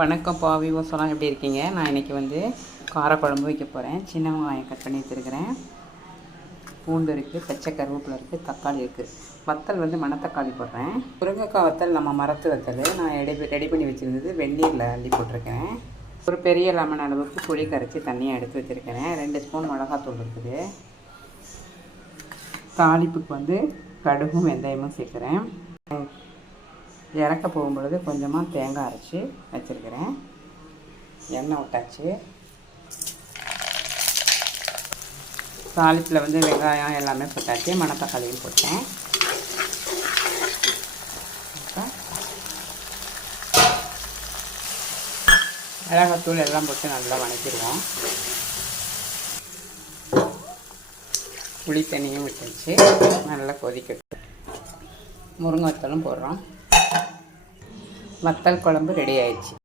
வணக்கம் பாவி சொல்லாம் எப்படி இருக்கீங்க? நான் இன்றைக்கி வந்து காரக்குழம்பு வைக்க போகிறேன் சின்ன வெங்காயம் கட் பண்ணி வச்சுருக்கிறேன். பூண்டு இருக்குது பச்சை கருவேப்பிலை இருக்குது தக்காளி இருக்குது வத்தல் வந்து மணத்தக்காளி போடுறேன். முருங்கைக்காய் வத்தல் நம்ம மரத்து வத்தல். நான் ரெடி ரெடி பண்ணி வச்சுருந்தது வெந்நீரில் அள்ளி போட்டிருக்கேன் ஒரு பெரிய லெமன் அளவுக்கு புளி கரைச்சி தண்ணியை எடுத்து வச்சுருக்கிறேன். ரெண்டு ஸ்பூன் மிளகாத்தூள் இருக்குது. தாளிப்புக்கு வந்து கடுகும் வெந்தயமும் சேர்க்குறேன். இறக்க போகும்பொழுது கொஞ்சமாக தேங்காய் அரைச்சி வச்சுருக்கிறேன். எண்ணெய் விட்டாச்சு. தாளிப்பில் வந்து வெங்காயம் எல்லாமே போட்டாச்சு. மணத்தக்காளியும் போட்டேன். மிளகாத்தூள் எல்லாம் போட்டு நல்லா வணக்கிடுவோம். புளி தண்ணியும் விட்டுச்சு. நல்லா கொதிக்கட்டும். முருங்கை வத்தலும் போடுறோம். வத்தல் குழம்பு ரெடி ஆயிடுச்சு.